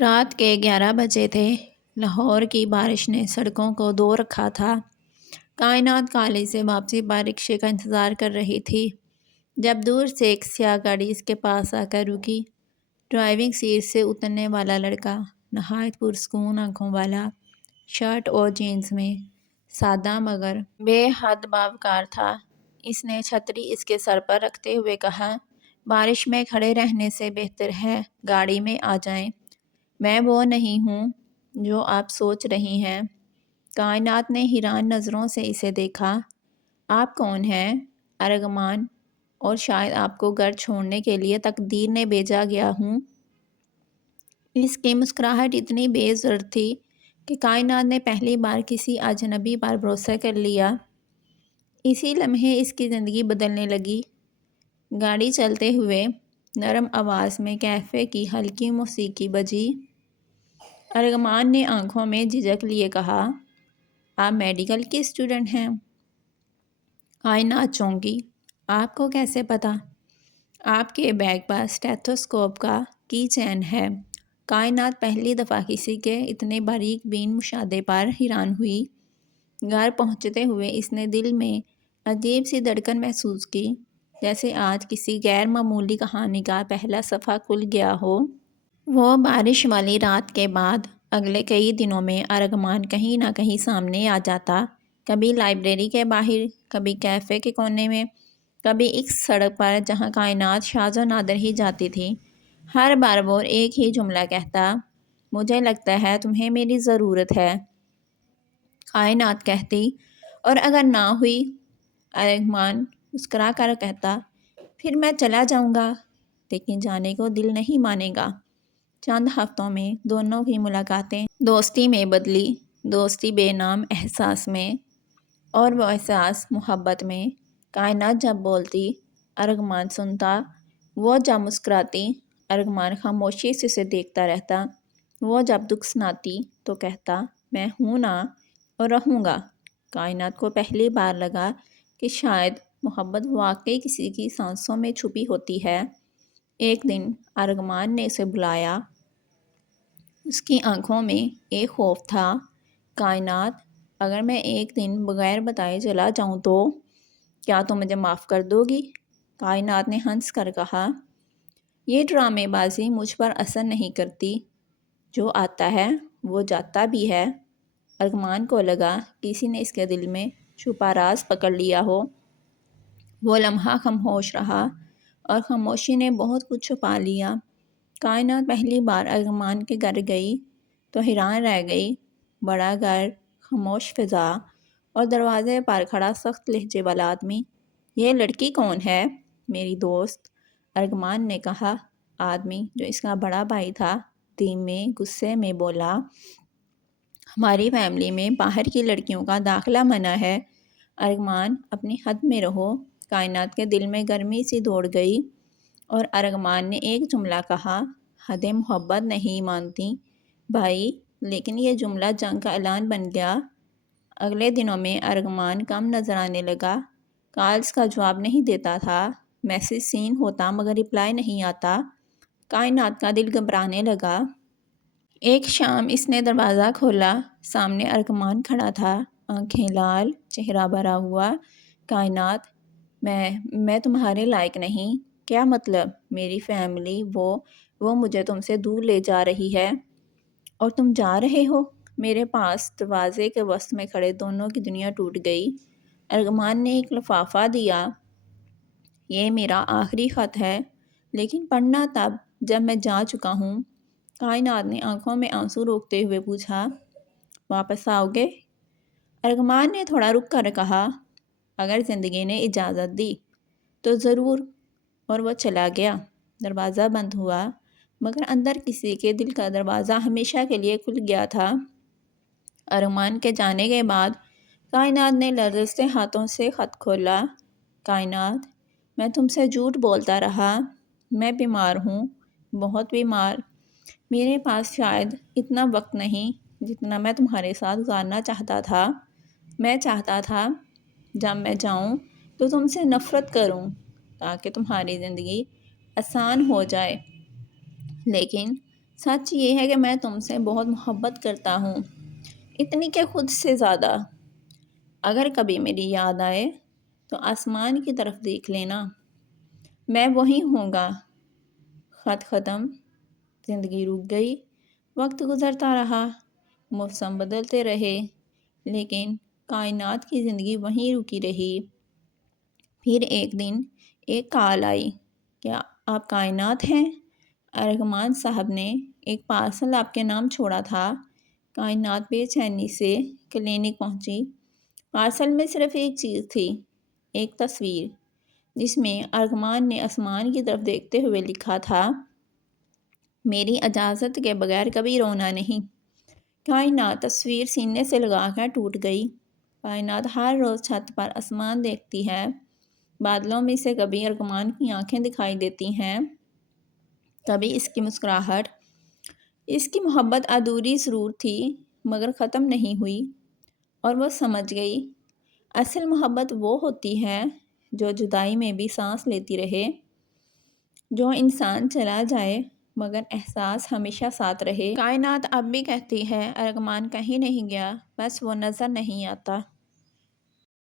رات کے 11 بجے تھے۔ لاہور کی بارش نے سڑکوں کو دھو رکھا تھا۔ کائنات کالج سے واپسی پر رکشے کا انتظار کر رہی تھی جب دور سے ایک سیاہ گاڑی اس کے پاس آ کر رکی۔ ڈرائیونگ سیٹ سے اترنے والا لڑکا نہایت پرسکون آنکھوں والا، شرٹ اور جینز میں، سادہ مگر بے حد باوقار تھا۔ اس نے چھتری اس کے سر پر رکھتے ہوئے کہا، بارش میں کھڑے رہنے سے بہتر ہے گاڑی میں آ جائیں۔ میں وہ نہیں ہوں جو آپ سوچ رہی ہیں۔ کائنات نے حیران نظروں سے اسے دیکھا۔ آپ کون ہیں؟ ارغمان، اور شاید آپ کو گھر چھوڑنے کے لیے تقدیر نے بھیجا گیا ہوں۔ اس کی مسکراہٹ اتنی بے زر تھی کہ کائنات نے پہلی بار کسی اجنبی پر بھروسہ کر لیا۔ اسی لمحے اس کی زندگی بدلنے لگی۔ گاڑی چلتے ہوئے نرم آواز میں کیفے کی ہلکی موسیقی بجی۔ ارغمان نے آنکھوں میں جھجک لیے کہا، آپ میڈیکل کی اسٹوڈنٹ ہیں؟ کائنات چونکی۔ آپ کو کیسے پتا؟ آپ کے بیگ پر اسٹیتھوسکوپ کا کی چین ہے۔ کائنات پہلی دفعہ کسی کے اتنے باریک بین مشاہدے پر حیران ہوئی۔ گھر پہنچتے ہوئے اس نے دل میں عجیب سی دھڑکن محسوس کی، جیسے آج کسی غیر معمولی کہانی کا پہلا صفحہ کھل گیا ہو۔ وہ بارش والی رات کے بعد اگلے کئی دنوں میں ارغمان کہیں نہ کہیں سامنے آ جاتا، کبھی لائبریری کے باہر، کبھی کیفے کے کونے میں، کبھی ایک سڑک پر جہاں کائنات شاذ و نادر ہی جاتی تھی۔ ہر بار وہ ایک ہی جملہ کہتا، مجھے لگتا ہے تمہیں میری ضرورت ہے۔ کائنات کہتی، اور اگر نہ ہوئی؟ ارغمان مسکرا کر کہتا، پھر میں چلا جاؤں گا، لیکن جانے کو دل نہیں مانے گا۔ چند ہفتوں میں دونوں کی ملاقاتیں دوستی میں بدلی، دوستی بے نام احساس میں، اور وہ احساس محبت میں۔ کائنات جب بولتی، ارغمان سنتا، وہ جب مسکراتی، ارغمان خاموشی سے اسے دیکھتا رہتا، وہ جب دکھ سناتی تو کہتا، میں ہوں نا اور رہوں گا۔ کائنات کو پہلی بار لگا کہ شاید محبت واقعی کسی کی سانسوں میں چھپی ہوتی ہے۔ ایک دن ارغمان نے اسے بلایا۔ اس کی آنکھوں میں ایک خوف تھا۔ کائنات، اگر میں ایک دن بغیر بتائے چلا جاؤں تو کیا تم مجھے معاف کر دو گی؟ کائنات نے ہنس کر کہا، یہ ڈرامے بازی مجھ پر اثر نہیں کرتی، جو آتا ہے وہ جاتا بھی ہے۔ ارغمان کو لگا کسی نے اس کے دل میں چھپا راز پکڑ لیا ہو۔ وہ لمحہ خاموش رہا، اور خاموشی نے بہت کچھ چھپا لیا۔ کائنات پہلی بار ارغمان کے گھر گئی تو حیران رہ گئی۔ بڑا گھر، خاموش فضا، اور دروازے پر کھڑا سخت لہجے والا آدمی۔ یہ لڑکی کون ہے؟ میری دوست، ارغمان نے کہا۔ آدمی جو اس کا بڑا بھائی تھا دھیمے غصے میں بولا، ہماری فیملی میں باہر کی لڑکیوں کا داخلہ منع ہے۔ ارغمان، اپنی حد میں رہو۔ کائنات کے دل میں گرمی سی دوڑ گئی، اور ارغمان نے ایک جملہ کہا، حدیں محبت نہیں مانتی بھائی۔ لیکن یہ جملہ جنگ کا اعلان بن گیا۔ اگلے دنوں میں ارغمان کم نظر آنے لگا۔ کالز کا جواب نہیں دیتا تھا، میسج سین ہوتا مگر رپلائی نہیں آتا۔ کائنات کا دل گھبرانے لگا۔ ایک شام اس نے دروازہ کھولا۔ سامنے ارغمان کھڑا تھا، آنکھیں لال، چہرہ بھرا ہوا۔ کائنات، میں تمہارے لائق نہیں۔ کیا مطلب؟ میری فیملی، وہ مجھے تم سے دور لے جا رہی ہے۔ اور تم جا رہے ہو؟ میرے پاس دروازے کے وسط میں کھڑے دونوں کی دنیا ٹوٹ گئی۔ ارغمان نے ایک لفافہ دیا، یہ میرا آخری خط ہے، لیکن پڑھنا تب جب میں جا چکا ہوں۔ کائنات نے آنکھوں میں آنسو روکتے ہوئے پوچھا، واپس آؤ گے؟ ارغمان نے تھوڑا رک کر کہا، اگر زندگی نے اجازت دی تو ضرور۔ اور وہ چلا گیا۔ دروازہ بند ہوا، مگر اندر کسی کے دل کا دروازہ ہمیشہ کے لیے کھل گیا تھا۔ ارغمان کے جانے کے بعد کائنات نے لرزتے ہاتھوں سے خط کھولا۔ کائنات، میں تم سے جھوٹ بولتا رہا، میں بیمار ہوں، بہت بیمار۔ میرے پاس شاید اتنا وقت نہیں جتنا میں تمہارے ساتھ گزارنا چاہتا تھا۔ میں چاہتا تھا جب میں جاؤں تو تم سے نفرت کروں تاکہ تمہاری زندگی آسان ہو جائے، لیکن سچ یہ ہے کہ میں تم سے بہت محبت کرتا ہوں، اتنی کہ خود سے زیادہ۔ اگر کبھی میری یاد آئے تو آسمان کی طرف دیکھ لینا، میں وہیں ہوں گا۔ خط ختم، زندگی رک گئی، وقت گزرتا رہا، موسم بدلتے رہے، لیکن کائنات کی زندگی وہیں رکی رہی۔ پھر ایک دن ایک کال آئی، کیا آپ کائنات ہیں؟ ارغمان صاحب نے ایک پارسل آپ کے نام چھوڑا تھا۔ کائنات بے چینی سے کلینک پہنچی۔ پارسل میں صرف ایک چیز تھی، ایک تصویر، جس میں ارغمان نے آسمان کی طرف دیکھتے ہوئے لکھا تھا، میری اجازت کے بغیر کبھی رونا نہیں۔ کائنات تصویر سینے سے لگا کر ٹوٹ گئی۔ کائنات ہر روز چھت پر آسمان دیکھتی ہے، بادلوں میں سے کبھی ارغمان کی آنکھیں دکھائی دیتی ہیں، کبھی اس کی مسکراہٹ۔ اس کی محبت ادھوری ضرور تھی مگر ختم نہیں ہوئی، اور وہ سمجھ گئی اصل محبت وہ ہوتی ہے جو جدائی میں بھی سانس لیتی رہے، جو انسان چلا جائے مگر احساس ہمیشہ ساتھ رہے۔ کائنات اب بھی کہتی ہے ارغمان کہیں نہیں گیا، بس وہ نظر نہیں آتا۔